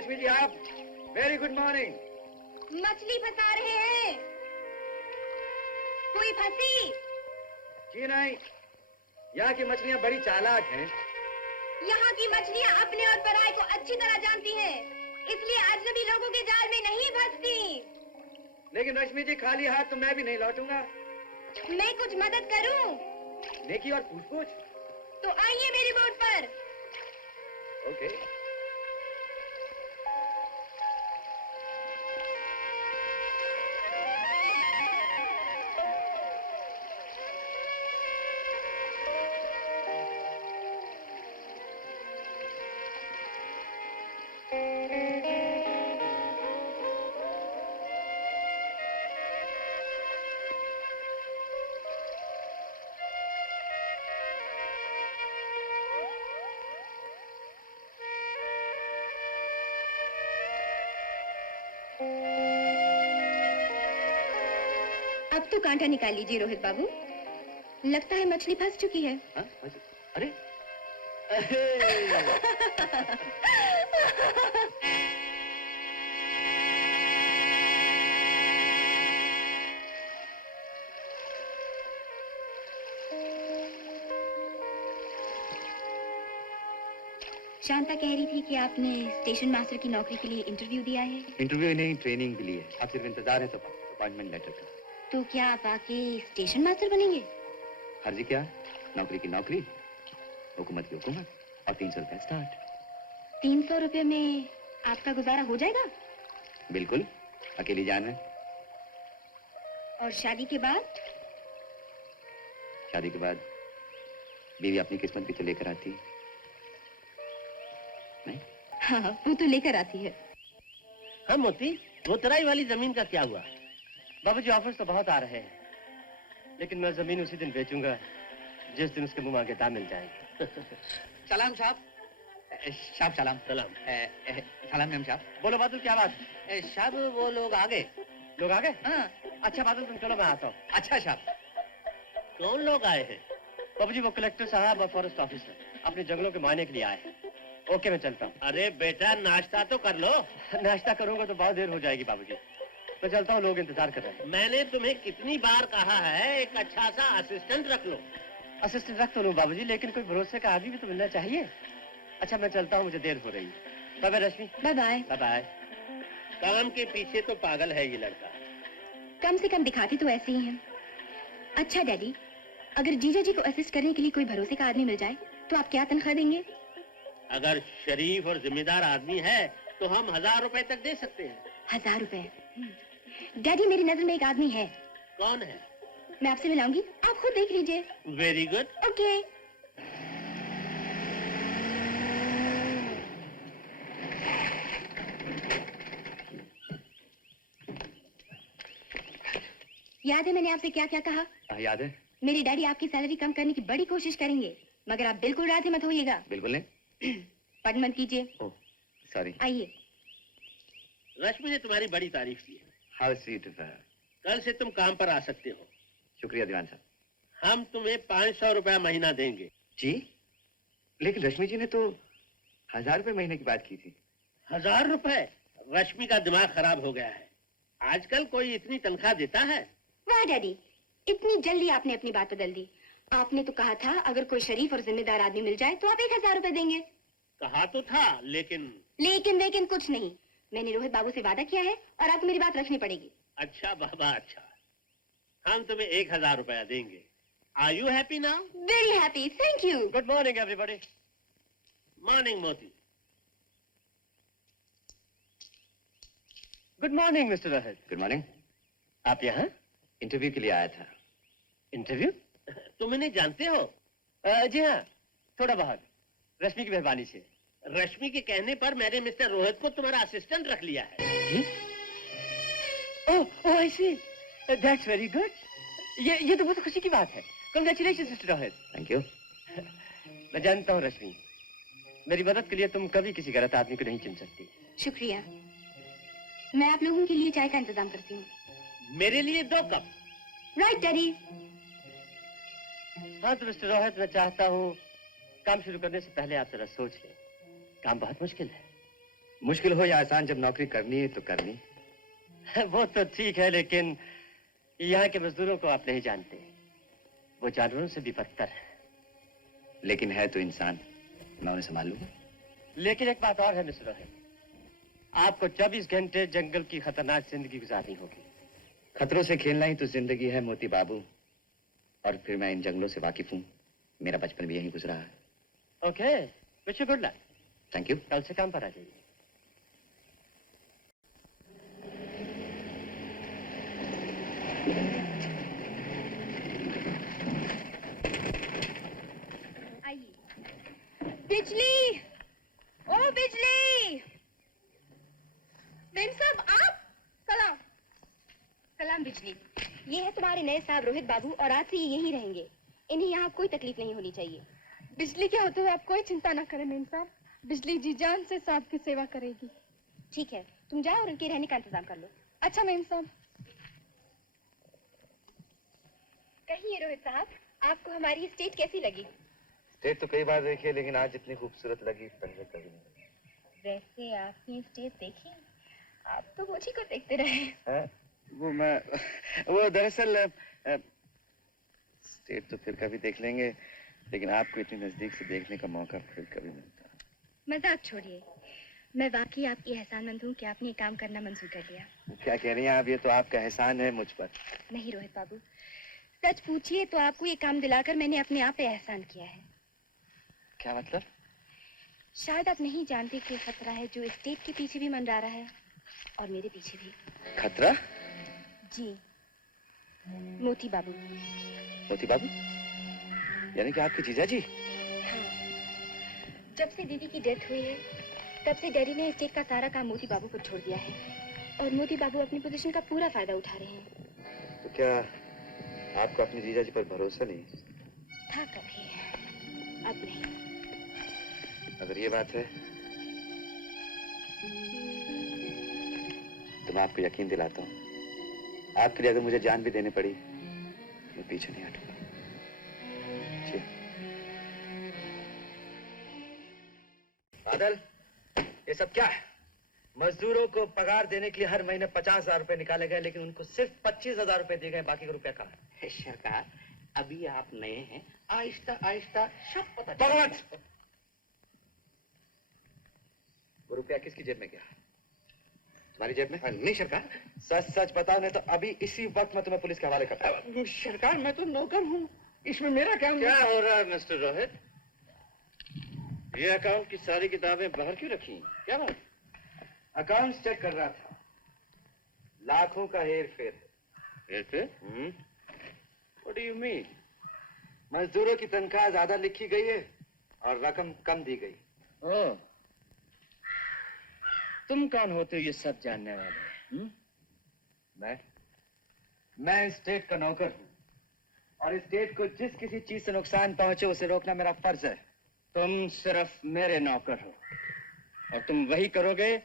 रश्मि जी आप। Very good morning. मछली फंसा रहे हैं। कोई फंसी? जी नहीं, यहाँ की मछलियाँ बड़ी चालाक हैं। यहाँ की मछलियाँ अपने और पराये को अच्छी तरह जानती हैं, इसलिए अजनबी लोगों के जाल में नहीं फंसती। लेकिन रश्मि जी खाली हाथ तो मैं भी नहीं लौटूंगा। मैं कुछ मदद करूं? नेकी और पूछ-पूछ। तो आइए मेरी बोट पर। ओके। अब तो कांटा निकाल लीजिए रोहित बाबू, लगता है मछली फंस चुकी है। हाँ? अरे शांता कह रही थी कि आपने स्टेशन मास्टर की नौकरी के लिए इंटरव्यू दिया है। इंटरव्यू नहीं, ट्रेनिंग के लिए। आप सिर्फ इंतजार है तो अपॉइंटमेंट लेटर का। तो क्या आप आके स्टेशन मास्टर बनेंगे? हर्जी क्या, नौकरी की नौकरी, हुकूमत की हुकूमत, और 300 रुपए स्टार्ट। 300 रुपए में आपका गुजारा हो जाएगा? बिल्कुल, अकेली जान है। और शादी के बाद? शादी के बाद बीवी अपनी किस्मत भी तो लेकर आती है नहीं? हाँ, वो तो लेकर आती है। हाँ मोती, वो तराई वाली जमीन का क्या हुआ? बाबूजी ऑफर्स तो बहुत आ रहे हैं, लेकिन मैं जमीन उसी दिन बेचूंगा जिस दिन उसके मुंह आगे दाम मिल जाएगी। सलाम साहब। साहब सलाम। सलाम। सलाम मैम साहब। बोलो बादल, क्या बात? साहब वो लोग आ गए। लोग आ गए? हाँ। अच्छा बादल, तुम चलो, मैं आता हूँ। अच्छा साहब। कौन लोग आए हैं? बाबूजी वो कलेक्टर साहब और फॉरेस्ट ऑफिसर अपने जंगलों के मायने के लिए आए हैं। ओके, मैं चलता हूँ। अरे बेटा, नाश्ता तो कर लो। नाश्ता करूंगा तो बहुत देर हो जाएगी बाबूजी। मैं चलता हूँ, लोग इंतजार कर रहे हैं। मैंने तुम्हें कितनी बार कहा है एक अच्छा सा असिस्टेंट रख लो। असिस्टेंट रख तो लूँ बाबूजी, लेकिन कोई भरोसे का आदमी भी तो मिलना चाहिए। अच्छा मैं चलता हूँ, मुझे देर हो रही है। Bye bye Rashmi. Bye bye. Bye bye. काम के पीछे तो पागल है ये लड़का। कम से कम दिखाती तो ऐसे ही हैं। अच्छा डैडी, अगर जीजा जी को असिस्ट करने के लिए कोई भरोसे का आदमी मिल जाए तो आप क्या तनख्वाह देंगे? अगर शरीफ और जिम्मेदार आदमी है तो हम 1000 रुपए तक दे सकते हैं। 1000 रुपए? डैडी, मेरी नजर में एक आदमी है। कौन है? मैं आपसे मिलाऊंगी, आप खुद देख लीजिए। Very good. ओके। याद है मैंने आपसे क्या क्या कहा? याद है। मेरी डैडी आपकी सैलरी कम करने की बड़ी कोशिश करेंगे, मगर आप बिल्कुल राजी मत होइएगा। बिल्कुल नहीं। पढ़ मत कीजिए। Oh sorry. आइए। रश्मि ने तुम्हारी बड़ी तारीफ की है। How sweet of her. कल से तुम काम पर आ सकते हो। शुक्रिया दीवान साहब। हम तुम्हें 500 रुपया महीना देंगे। जी, लेकिन रश्मि जी ने तो 1000 रुपए महीने की बात की थी। 1000 रुपए? रश्मि का दिमाग खराब हो गया है। आजकल कोई इतनी तनख्वाह देता है? वाह डैडी, इतनी जल्दी आपने अपनी बात बदल दी। आपने तो कहा था अगर कोई शरीफ और जिम्मेदार आदमी मिल जाए तो आप 1000 रुपए देंगे। कहा तो था, लेकिन लेकिन कुछ नहीं। मैंने रोहित बाबू से वादा किया है और आपको मेरी बात रखनी पड़ेगी। अच्छा बाबा, अच्छा। हम तुम्हें 1000 रुपया देंगे। Are you happy now? Very happy, thank you. Good morning everybody. Morning Moti. Good morning mister Rohit. Good morning. आप यहाँ इंटरव्यू के लिए आया था। इंटरव्यू? तुम इन्हें जानते हो? जी हाँ, थोड़ा बहुत, रश्मि की मेहरबानी से। रश्मि के कहने पर मैंने मिस्टर रोहित को तुम्हारा असिस्टेंट रख लिया है। ओह आई सी, दैट्स वेरी गुड। ये तो बहुत खुशी की बात है। Congratulations mister Rohit. Thank you. मैं जानता हूँ रश्मि, मेरी मदद के लिए तुम कभी किसी गलत आदमी को नहीं चुन सकती। शुक्रिया। मैं आप लोगों के लिए चाय का इंतजाम करती हूँ। मेरे लिए 2 कप। Right daddy. हाँ तो मिस्टर रोहित, मैं चाहता हूँ काम शुरू करने से पहले आप जरा सोच लें। काम बहुत मुश्किल है, मुश्किल हो या आसान, जब नौकरी करनी है तो करनी। वो तो ठीक है, लेकिन यहाँ के मजदूरों को आप नहीं जानते, वो जानवरों से भी बदतर है। लेकिन है तो इंसान, मैं उन्हें संभाल लूंगा। लेकिन एक बात और है मिस्टर रोहित, आपको 24 घंटे जंगल की खतरनाक जिंदगी गुजारनी होगी। खतरों से खेलना ही तो जिंदगी है मोती बाबू, और फिर मैं इन जंगलों से वाकिफ हूँ, मेरा बचपन भी यहीं गुजरा है। Okay, wish you good luck. Thank you. कल से काम पर आ जाइए। आइए। बिजली, ओ बिजली। मेम साहब आप? सलाम। सलाम बिजली। ये है तुम्हारे नए साहब रोहित बाबू, और आज से ये यहीं रहेंगे। इन्हें यहाँ कोई तकलीफ नहीं होनी चाहिए। बिजली के होते हुए आप कोई चिंता ना करें मेम साहब, बिजली जी जान से साहब की सेवा करेगी। ठीक है, तुम जाओ और उनके रहने का इंतजाम कर लो। अच्छा मेम साहब। कहिए रोहित साहब, आपको हमारी स्टेट कैसी लगी? स्टेट तो कई बार देखी है, लेकिन आज इतनी खूबसूरत लगी पहले कभी नहीं। वैसे आपने स्टेट देखी? आप तो मुझी को देखते रहे। वो दरअसल स्टेट तो फिर कभी देख लेंगे, लेकिन आपको इतनी नजदीक से देखने का मौका फिर कभी मिलता। मजाक छोड़िए, मैं वाकई आपकी एहसानमंद हूँ कि आपने ये काम करना मंजूर कर लिया। क्या कह रही हैं आप? ये तो आपका एहसान है मुझ पर। नहीं रोहित बाबू, सच पूछिए तो आपको ये काम दिलाकर मैंने अपने आप पे एहसान किया है। क्या मतलब? शायद आप नहीं जानते कि खतरा है जो स्टेट के पीछे भी मंडरा रहा है, और मेरे पीछे भी। खतरा? जी, मोती बाबू। मोती बाबू? यानी कि आपके जीजा जी? हाँ, जब से दीदी की डेथ हुई है, तब से डैडी ने स्टेट का सारा काम मोती बाबू पर छोड़ दिया है, और मोती बाबू अपनी पोजीशन का पूरा फायदा उठा रहे हैं। तो क्या आपको अपने जीजा जी पर भरोसा नहीं? था कभी, अब नहीं। अगर ये बात है तो मैं आपको यकीन दिलाता हूँ, आपके लिए अगर मुझे जान भी देनी पड़ी, मैं पीछे नहीं हटूंगा। बादल, ये सब क्या है? मजदूरों को पगार देने के लिए हर महीने 50,000 रुपए निकाले गए, लेकिन उनको सिर्फ 25,000 रुपए दिए गए, बाकी का रुपया कहाँ है? सरकार, अभी आप नए हैं, आहिस्ता आहिस्ता सब पता भगवत! वो रुपया किसकी जेब में गया? तुम्हारी जेब में? नहीं सरकार। सच सच बताओ, नहीं तो अभी इसी वक्त मैं तुम्हें पुलिस के हवाले करता हूँ। सरकार, मैं तो नौकर हूँ, इसमें मेरा क्या? क्या हो रहा है मिस्टर रोहित? ये अकाउंट की सारी किताबें बाहर क्यों रखी? क्या बात? अकाउंट्स चेक कर रहा था, लाखों का हेर फेर। हेर फेर? What do you mean? मजदूरों की तनख्वाह ज्यादा लिखी गई है और रकम कम दी गई। ओह, तुम कौन होते हो ये सब जानने वाले? मैं स्टेट का नौकर हूँ, और स्टेट को जिस किसी चीज से नुकसान पहुंचे उसे रोकना मेरा फर्ज है। तुम सिर्फ मेरे नौकर हो, और तुम वही करोगे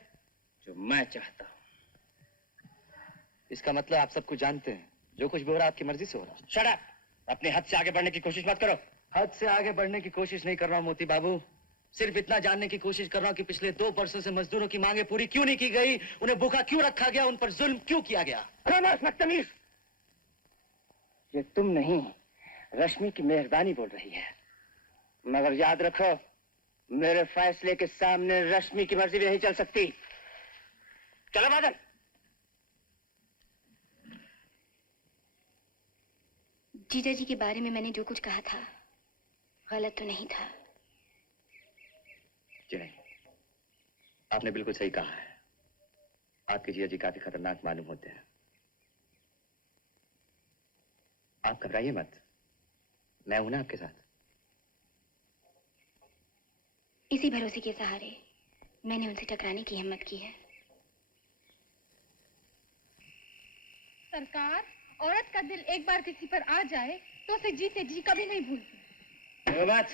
जो मैं चाहता हूँ। इसका मतलब आप सब कुछ जानते हैं, जो कुछ भी हो रहा है आपकी मर्जी से हो रहा है। Shut up! अपने हद से आगे बढ़ने की कोशिश मत करो। हद से आगे बढ़ने की कोशिश नहीं कर रहा हूँ मोती बाबू, सिर्फ इतना जानने की कोशिश कर रहा हूँ कि पिछले 2 वर्षों से मजदूरों की मांगे पूरी क्यों नहीं की गई, उन्हें भूखा क्यों रखा गया, उन पर जुल्म क्यों किया गया। बदतमीज! ये तुम नहीं, रश्मि की मेहरबानी बोल रही है, मगर याद रखो, मेरे फैसले के सामने रश्मि की मर्जी भी नहीं चल सकती। चलो बादल। जीजा जी के बारे में मैंने जो कुछ कहा था, गलत तो नहीं था? जी नहीं, आपने बिल्कुल सही कहा है। आपके जीजा जी काफी खतरनाक मालूम होते हैं। आप घबराइए मत, मैं हूं ना आपके साथ। इसी भरोसे के सहारे मैंने उनसे टकराने की हिम्मत की है। सरकार, औरत का दिल एक बार किसी पर आ जाए तो उसे जीते जी कभी नहीं भूलती। वो बात,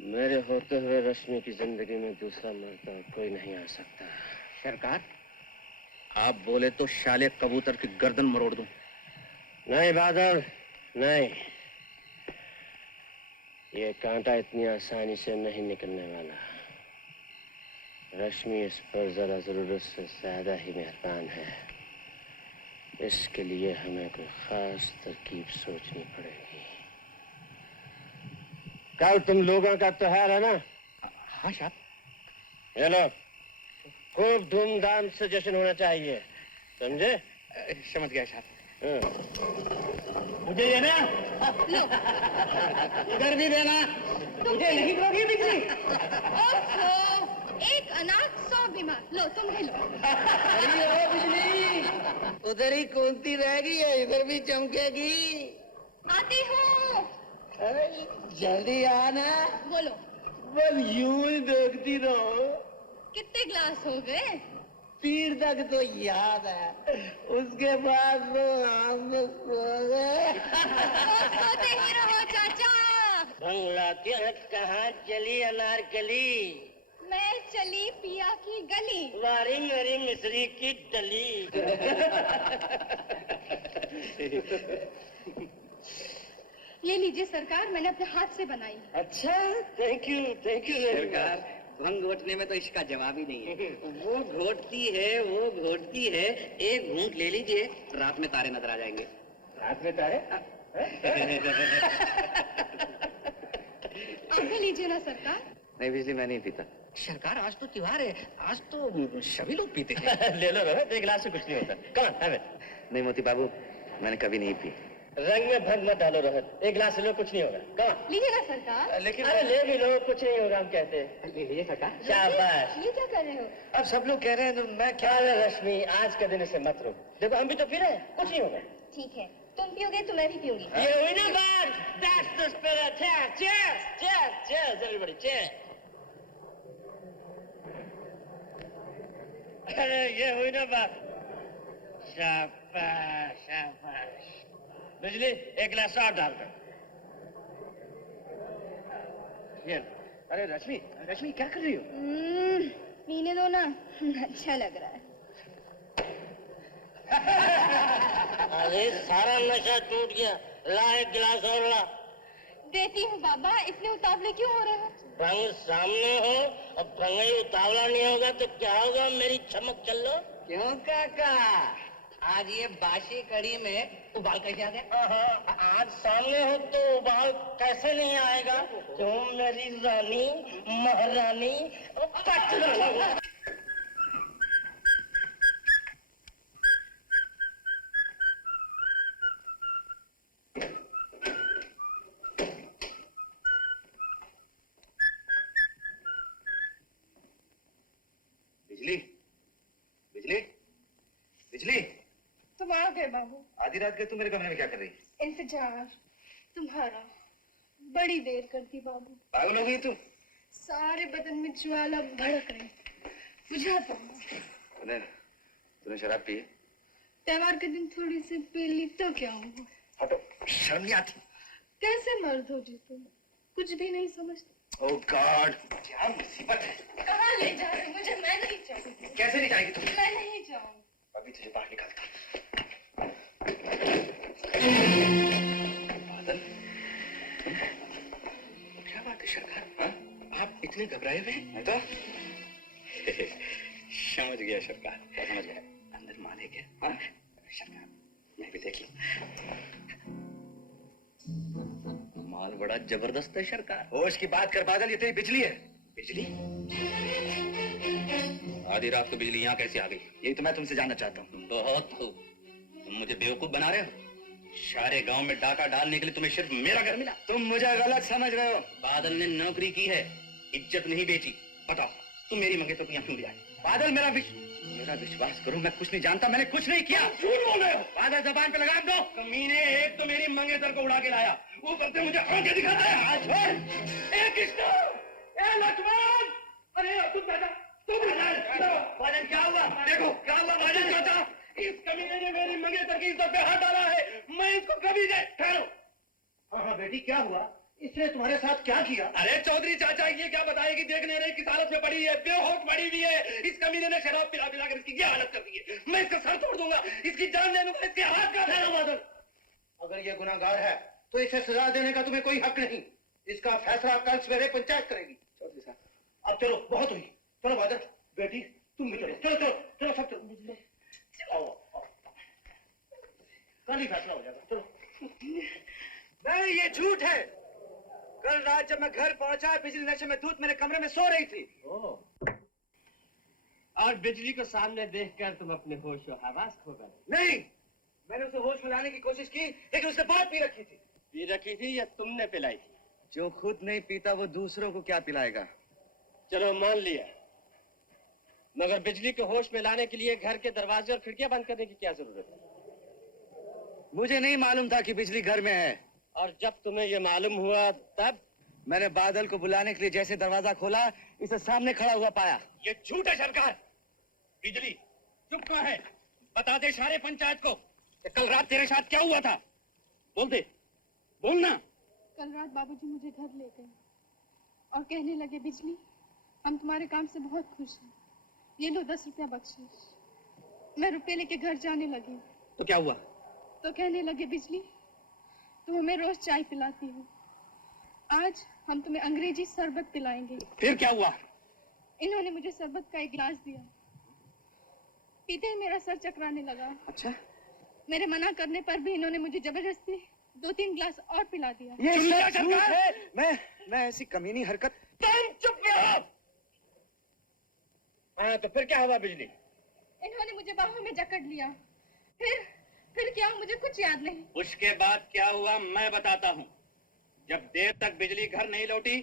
मेरे होते हुए रश्मि की जिंदगी में दूसरा मर्द कोई नहीं आ सकता। सरकार, आप बोले तो शाले कबूतर की गर्दन मरोड़ दूं। नहीं बादल, नहीं, ये कांटा इतनी आसानी से नहीं निकलने वाला। रश्मि इस पर जरा जरूरत से ज्यादा ही मेहरबान है। इसके लिए हमें कोई खास तरकीब सोचनी पड़ेगी। कल तुम लोगों का त्योहार है ना? हाँ साहब। ये लो, खूब धूमधाम से जश्न होना चाहिए, समझे? समझ गया साहब। मुझे ये ना लो इधर भी देना। मुझे नहीं दोगी बिजली? ओहो, एक अनाथ 100 बीमार। लो तुम ही लो। अरे ओ बिजली, उधर ही कौनती रहेगी या इधर भी चमकेगी? आती हूँ। अरे, जल्दी आना। बोलो बस यूं ही देखती रहो। कितने ग्लास हो गए? 3 तक तो याद है, उसके बाद तो हम सो गए। सोते ही रहो चाचा। भंगलाती कहाँ चली अनारकली? मैं चली पिया की गली। वारी मेरी मिस्री की डली। ये लीजिए सरकार, मैंने अपने हाथ से बनाई है। अच्छा, थैंक यू सरकार, भंग घोटने में तो इसका जवाब ही नहीं है। वो घोटती है, एक घूंट ले लीजिए, रात में तारे नजर आ जाएंगे। रात में तारे? आप भी लीजिए ना सरकार। नहीं बिजली, मैं नहीं पीता। सरकार, आज तो त्योहार है, आज तो सभी लोग पीते हैं। ले लो रोहित, 1 गिलास से कुछ नहीं होता। कहाँ है? नहीं मोती बाबू, मैंने कभी नहीं पी। रंग में भंग मत डालो रोहित, 1 गिलास से लो, कुछ नहीं होगा। कहाँ? लीजिएगा सरकार। लेकिन अरे ले भी लो, कुछ नहीं होगा, हम कहते हैं। ले लीजिए सरकार। शाबाश। ये क्या कर रहे हो? अब सब लोग कह रहे हैं तो मैं क्या। अरे रश्मि, आज के दिन इसे मत रोक। देखो हम भी तो पी रहे हैं, कुछ नहीं होगा। ठीक है, तुम पियोगे तो मैं भी पीऊंगी। ये हुई ना बात। That's the spirit. Cheers, everybody, cheers. अरे ये हुई ना बात। शाबाश। बिजली, 1 गिलास और डाल दो। ये, अरे रश्मि, रश्मि क्या कर रही हो? पीने दो ना, अच्छा लग रहा है। अरे सारा नशा टूट गया, ला 1 गिलास और ला। देती हूँ बाबा, इतने उतावले क्यों हो रहे हो? भंग सामने हो और भंग ही उतावला नहीं होगा तो क्या होगा? मेरी चमक चल लो। क्यों काका, आज ये बासी कड़ी में उबाल कैसे आ गया? आज सामने हो तो उबाल कैसे नहीं आएगा? तुम मेरी रानी, महारानी, पटरानी। बिजली, बिजली, बिजली। तुम आ गए बाबू। आधी रात के तुम मेरे कमरे में क्या कर रही? इंतजार तुम्हारा बड़ी देर करती बाबू। पागल हो गई तू? सारे बदन में ज्वाला भड़क रही, बुझाता हूँ। तूने शराब पी? त्योहार के दिन थोड़ी सी पी ली तो क्या हुआ? हटो, शर्म नहीं आती? कैसे मर्द हो जी तुम, कुछ भी नहीं समझते। ओह गॉड, क्या मुसीबत है। कहाँ ले जा रहे हो मुझे? मैं नहीं चाहती। कैसे नहीं जाएगी तुम? मैं नहीं जाऊंगी। अभी तुझे बाहर निकालता हूँ। बादल, क्या बात है सरकार? हाँ? आप इतने घबराए हुए हैं? तो समझ गया सरकार। क्या समझ गया? अंदर माल है क्या? हाँ सरकार, मैं भी देख लूं। माल बड़ा जबरदस्त है सरकार। होश की बात कर बादल, ये तेरी बिजली है। बिजली? आधी रात को बिजली यहाँ कैसे आ गई? यही तो मैं तुमसे जानना चाहता हूँ। बहुत खूब, तुम मुझे बेवकूफ बना रहे हो। सारे गांव में डाका डालने के लिए तुम्हें सिर्फ मेरा घर मिला। तुम मुझे गलत समझ रहे हो। बादल ने नौकरी की है, इज्जत नहीं बेची। बताओ, तुम मेरी मंगे तो यहाँ क्यों लिया? बादल, मेरा विश्वास करो, मैं कुछ नहीं जानता, मैंने कुछ नहीं किया। झूठ बोल रहे हो। बादल, जबान पे लगाम दो। कमीने, एक तो मेरी मंगेतर को उड़ा के लाया, ऊपर से मुझे आंखें दिखाता है। आज ए कृष्ण, ए लक्ष्मण, अरे तुम बादल, क्या हुआ? देखो क्या हुआ बादल चाचा। इस कमीने ने मेरी मंगेतर की इज्जत पे हाथ डाला है, मैं इसको कभी दे। ठहरो। हाँ बेटी, क्या हुआ? इसने तुम्हारे साथ क्या किया? अरे चौधरी चाचा, ये क्या बताएगी? देखने रहे किस हालत में पड़ी है, बेहोश पड़ी हुई है। इस कमीने ने शराब पिला पिला कर इसकी क्या हालत कर दी है। मैं इसका सर तोड़ दूंगा, इसकी जान ले लूंगा, इसके हाथ का। ठहरो बादल, अगर ये गुनाहगार है तो इसे सजा देने का तुम्हें कोई हक नहीं। इसका फैसला कल सवेरे पंचायत करेगी। चौधरी साहब, अब चलो, बहुत हुई। चलो बादल, बेटी तुम भी चलो चलो चलो चलो सब चलो चलो कल ही फैसला हो जाएगा चलो। नहीं ये झूठ है। कल रात जब मैं घर पहुंचा बिजली नशे में धूत मेरे कमरे में सो रही थी। और बिजली को सामने देखकर तुम अपने होश और हवास खो गए। नहीं मैंने उसे होश में लाने की कोशिश की लेकिन उसने बहुत पी रखी थी। पी रखी थी या तुमने पिलाई थी? जो खुद नहीं पीता वो दूसरों को क्या पिलाएगा। चलो मान लिया, मगर बिजली को होश में लाने के लिए घर के दरवाजे और खिड़कियां बंद करने की क्या जरूरत है? मुझे नहीं मालूम था कि बिजली घर में है। और जब तुम्हें ये मालूम हुआ तब? मैंने बादल को बुलाने के लिए जैसे दरवाजा खोला इसे सामने खड़ा हुआ पाया। ये झूठ है सरकार। बिजली चुप कहाँ है? बता दे सारे पंचायत को कि कल रात तेरे साथ क्या हुआ था। बोल दे, बोलना। कल रात बाबूजी मुझे घर ले गए और कहने लगे बिजली हम तुम्हारे काम से बहुत खुश हैं, ये लो 10 रुपया बख्शीश। मैं रुपए लेके घर जाने लगी तो क्या हुआ? तो कहने लगे बिजली तुम हमें रोज चाय पिलाती हो, आज हम तुम्हें अंग्रेजी शरबत पिलाएंगे। फिर क्या हुआ? इन्होंने मुझे शरबत का एक गिलास दिया, पीते ही मेरा सर चकराने लगा। अच्छा, मेरे मना करने पर भी इन्होंने मुझे जबरदस्ती 2-3 गिलास और पिला दिया। ये सब झूठ है। मैं ऐसी कमीनी हरकत। तुम चुप रहो। हाँ तो फिर क्या हुआ बिजली? इन्होंने मुझे बाहों में जकड़ लिया, फिर क्या मुझे कुछ याद नहीं। उसके बाद क्या हुआ मैं बताता हूँ। जब देर तक बिजली घर नहीं लौटी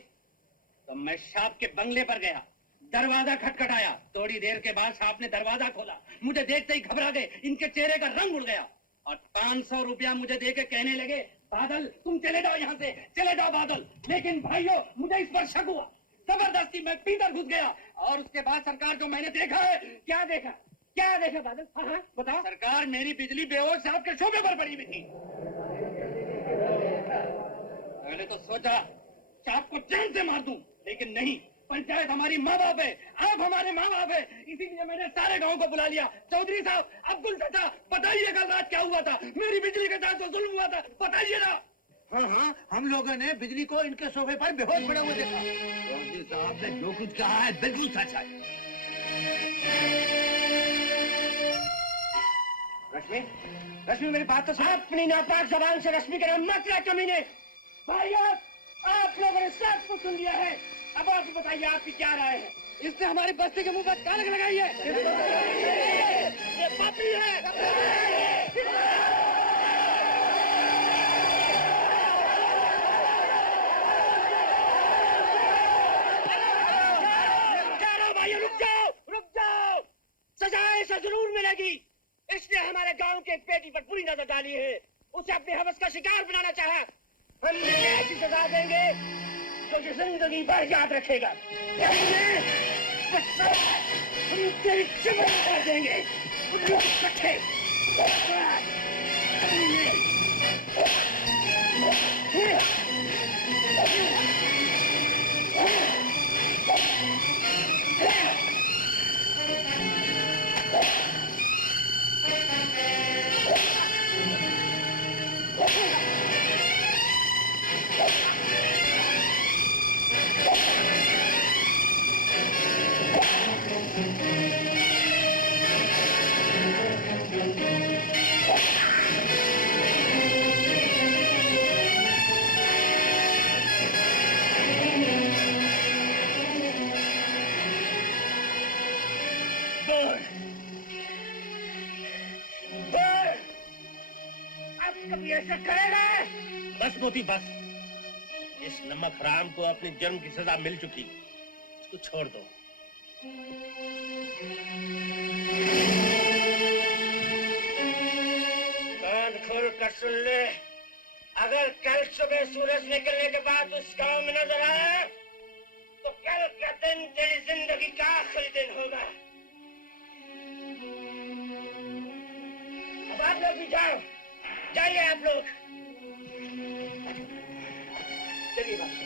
तो मैं साहब के बंगले पर गया, दरवाजा खटखटाया। थोड़ी देर के बाद साहब ने दरवाजा खोला, मुझे देखते ही घबरा गए, इनके चेहरे का रंग उड़ गया और 500 रुपया मुझे देके कहने लगे बादल तुम चले जाओ यहाँ से, चले जाओ बादल। लेकिन भाइयों मुझे इस पर शक हुआ, जबरदस्ती मैं भीतर घुस गया और उसके बाद सरकार जो मैंने देखा है। क्या देखा बादल? हाँ बताओ। सरकार मेरी बिजली बेहोश साहब के शोबे पर पड़ी हुई थी। पहले तो सोचा साहब को जान से मार दूं, लेकिन नहीं, पंचायत हमारी माँ बाप है, आप हमारे माँ बाप है, इसीलिए मैंने सारे गांव को बुला लिया। चौधरी साहब, अब्दुल चाचा, बताइए कल रात क्या हुआ था? मेरी बिजली के साथ जो जुल्म हुआ था बताइए ना। हाँ हम लोगों ने बिजली को इनके सोफे पर बेहोश पड़े हुए देखा। चौधरी साहब ने जो कुछ कहा है बिल्कुल सच है। रश्मि मेरी बात तो सुन। अपनी नापाक जबान से रश्मि का नाम मत ले कमीने। भाइयों आप लोगों ने सब कुछ सुन लिया है, अब आप बताइए आपकी क्या राय है? इसने हमारी बस्ती के मुंह पर कालक लगाई है। ये पापी है। भाइयों रुक जाओ, सजा इसे जरूर मिलेगी। इसने हमारे गांव के एक बेटी पर बुरी नजर डाली है, उसे अपने हवस का शिकार बनाना चाहा। हम ऐसी सजा देंगे जो जिंदगी भर याद रखेगा। हम तेरी चमड़ी कर देंगे। बस मोती बस, इस नमक हराम को अपने जन्म की सजा मिल चुकी, इसको छोड़ दो। कान खोल कर सुन ले, अगर कल सुबह सूरज निकलने के बाद उस गांव में नजर आया तो कल का दिन तेरी जिंदगी का आखिरी दिन होगा। अब आप लोग भी जाओ, जाइए आप लोग। चलिए बात